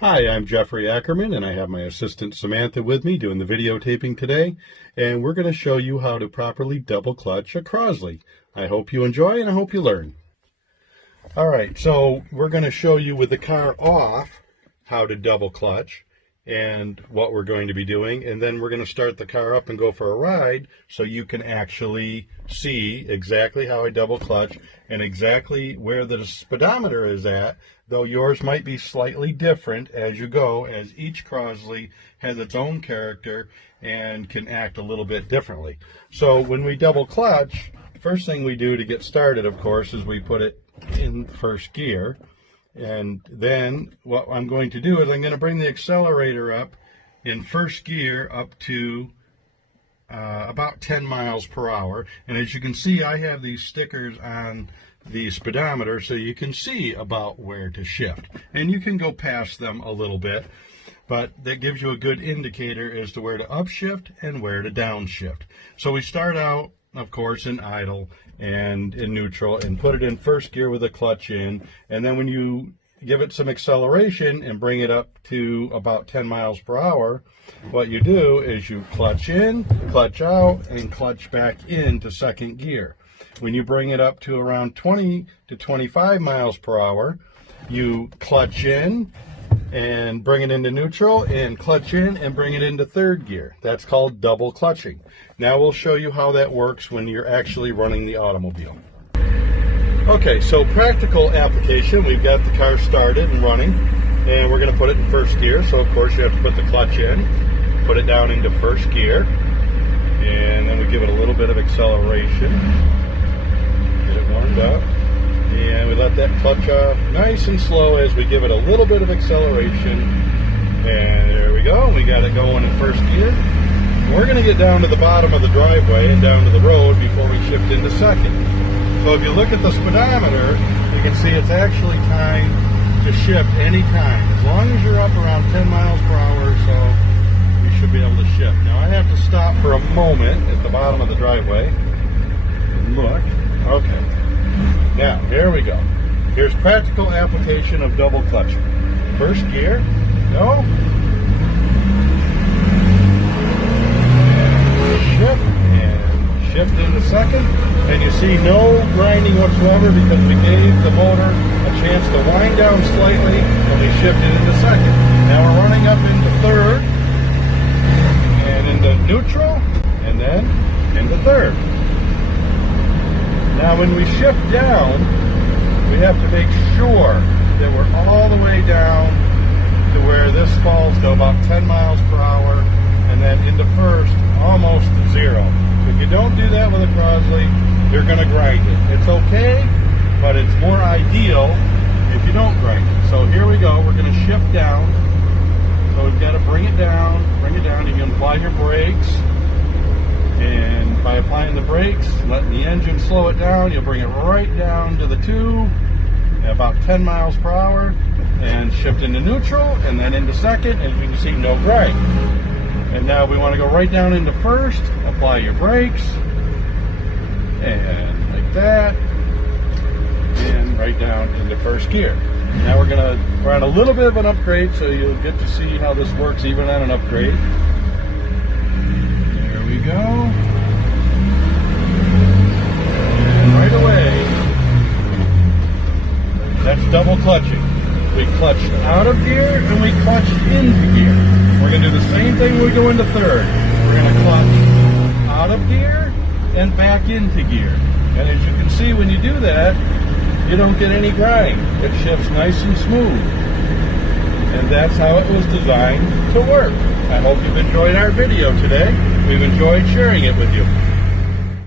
Hi, I'm Jeffrey Ackerman, and I have my assistant Samantha with me doing the videotaping today, and we're going to show you how to properly double clutch a Crosley. I hope you enjoy and I hope you learn. Alright, so we're going to show you with the car off how to double clutch and what we're going to be doing, and then we're going to start the car up and go for a ride so you can actually see exactly how I double clutch and exactly where the speedometer is at, though yours might be slightly different as you go, as each Crosley has its own character and can act a little bit differently. So when we double clutch, first thing we do to get started, of course, is we put it in first gear. And then what I'm going to do is I'm going to bring the accelerator up in first gear up to about 10 miles per hour. And as you can see, I have these stickers on the speedometer so you can see about where to shift. And you can go past them a little bit, but that gives you a good indicator as to where to upshift and where to downshift. So we start out, of course, in idle and in neutral and put it in first gear with the clutch in, and then when you give it some acceleration and bring it up to about 10 miles per hour, what you do is you clutch in, clutch out, and clutch back into second gear. When you bring it up to around 20 to 25 miles per hour, you clutch in and bring it into neutral, and clutch in and bring it into third gear. That's called double clutching. Now we'll show you how that works when you're actually running the automobile. Okay, so practical application. We've got the car started and running, and we're going to put it in first gear. So of course you have to put the clutch in, put it down into first gear, and then we give it a little bit of acceleration, get it warmed up. And we let that clutch off nice and slow as we give it a little bit of acceleration. And there we go. We got it going in first gear. We're going to get down to the bottom of the driveway and down to the road before we shift into second. So if you look at the speedometer, you can see it's actually time to shift any time. As long as you're up around 10 miles per hour or so, you should be able to shift. Now I have to stop for a moment at the bottom of the driveway and look. Okay. Now, here we go. Here's practical application of double clutching. First gear, go. Shift into second. And you see no grinding whatsoever because we gave the motor a chance to wind down slightly when we shifted into second. Now we're running up into third, and into neutral, and then into third. Now when we shift down, we have to make sure that we're all the way down to where this falls to about 10 miles per hour, and then into first, almost to zero. If you don't do that with a Crosley, you're going to grind it. It's okay, but it's more ideal if you don't grind it. So here we go. We're going to shift down. So we've got to bring it down. You can apply your brakes. And by applying the brakes, letting the engine slow it down, you'll bring it right down to the 2 at about 10 miles per hour, and shift into neutral and then into second. As you can see, no grind. And now we want to go right down into first, apply your brakes, and like that, and right down into first gear. Now we're on a little bit of an upgrade, so you'll get to see how this works even on an upgrade. There we go. And right away, that's double clutching. We clutch out of gear and we clutch into gear. We're going to do the same thing when we go into third. We're going to clutch out of gear and back into gear. And as you can see, when you do that, you don't get any grind. It shifts nice and smooth. And that's how it was designed to work. I hope you've enjoyed our video today. We've enjoyed sharing it with you.